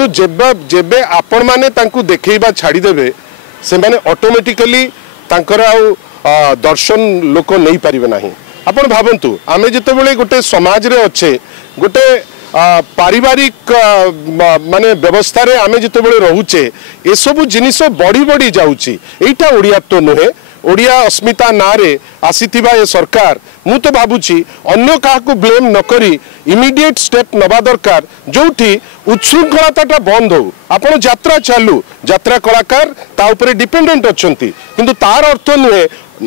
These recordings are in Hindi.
କିନ୍ତୁ ଯେବେ आपण माने तांकु देखैबा छाड़ी देबे से माने ऑटोमेटिकली तांकर आ दर्शन लोक नहीं पारिबे नाही। आपण भाबंतु आमे जेतेबेले गोटे समाज रे अच्छे गोटे पारिवारिक माने व्यवस्था रे आमे जेतेबेले रहूचे ए सब जिनिस बढ़ी बढ़ी जाउची। एटा ओडिया तो नुहे ओडिया अस्मिता नारे आसीथिबा ए सरकार मु तो भाबुची अन्य काहाकू ब्लेम न करी इमीडिएट स्टेप नबा दरकार जोठी उच्छृंखलताटा बंद हो। आपण यात्रा चालू यात्रा कलाकार ता उपरे डिपेंडेंट अछंती किंतु तार अर्थ नुहे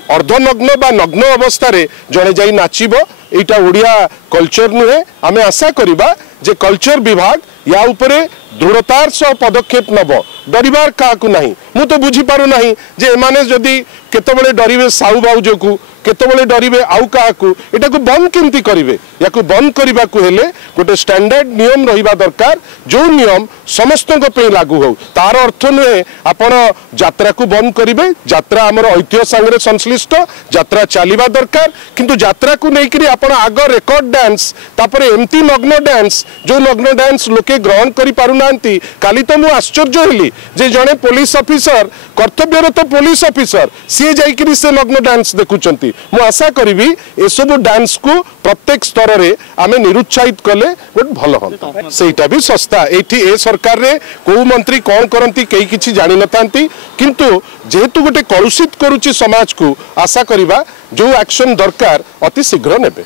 अर्धनग्न बा नग्न अवस्था रे जणे जाई नाचिबो एटा ओडिया कल्चर नुहे। आमे आशा करिबा जे कल्चर विभाग या उपरे दृढ़तार सह पदक्षेप नब डरिबार काहाकू नहीं। मु तो बुझी पारु नहीं जे एमाने जदी केतबेले डरिवे साहू बाउजो को केतबेले डरिवे आउ काहाकू एटा को बंद केमती करिवे। याकू बंद करिबा को हेले गोटे स्टैंडर्ड नियम रहिबा दरकार जो नियम समस्तक पे लागू हो। तार अर्थ नुहे आपण यात्रा को बंद करिवे। यात्रा हमर ऐतिह्य संगे संश्लिष्ट यात्रा चलीबा दरकार किंतु यात्रा को नहीं करी आपण आग रेकॉर्ड डांस तापर एमती नग्न डांस जो नग्न डांस लोके ग्रहण करि पारु नांती। काली तो मु आश्चर्य हेली जे जणे पुलिस ऑफिसर कर्तव्यरत पुलिस ऑफिसर सी जाइकरी से नग्न डांस देखुचंती। मु आशा करिवि ए सब डांस को प्रत्येक स्तर रे आमे निरुत्साहित कले गोट भल हो। सेटा भी सस्ता एठी ए सरकार रे को मंत्री कोन करंती केई किछि जानि नथांती किंतु जेहेतु गोटे कलुषित करूची समाज को आशा करिबा जो एक्शन दरकार अति शीघ्र नेबे।